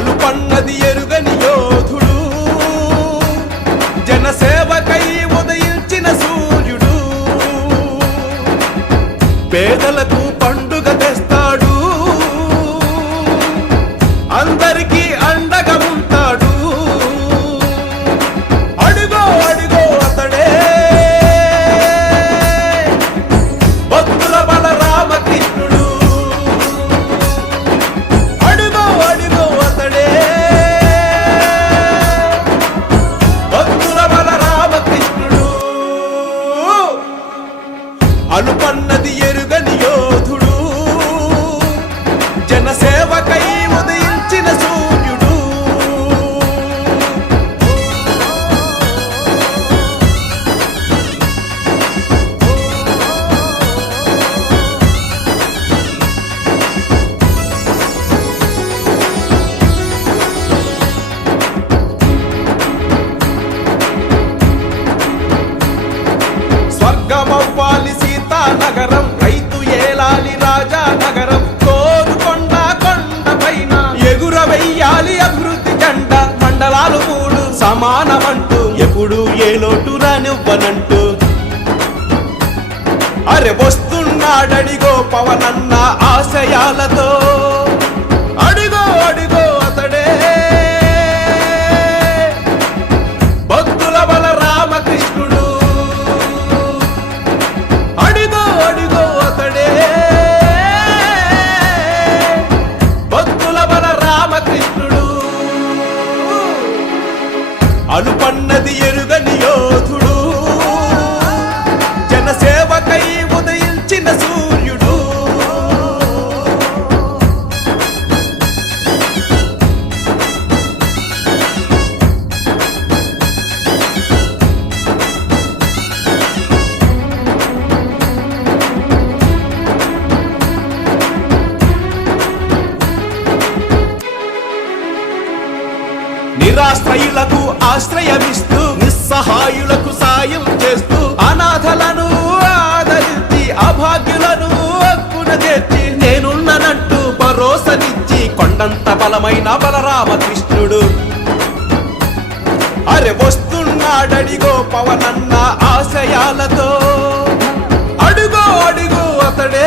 అలుపన్నది ఎరుగని యోధుడు. జనసేవకై ఉదయించిన సూర్యుడు. పేదలకు పండుగ తెస్తాడు. అందరికీ అలుపన్నది సమానమంటూ ఎప్పుడు ఏ లోటు రానివ్వనంటూ. అరే వస్తున్నాడడిగో పవనన్న ఆశయాలతో. నిరాశ్రయులకు ఆశ్రయమిస్తూ నిస్సహాయులకు సాయం చేస్తూ అనాథలను ఆదరించి అభాగ్యులను హక్కున చేర్చి నేనున్ననంటూ భరోసనిచ్చి కొండంత బలమైన బలరామకృష్ణుడు అరే వస్తున్నాడడిగో పవనన్న ఆశయాలతో అడుగో అడుగో అతడే.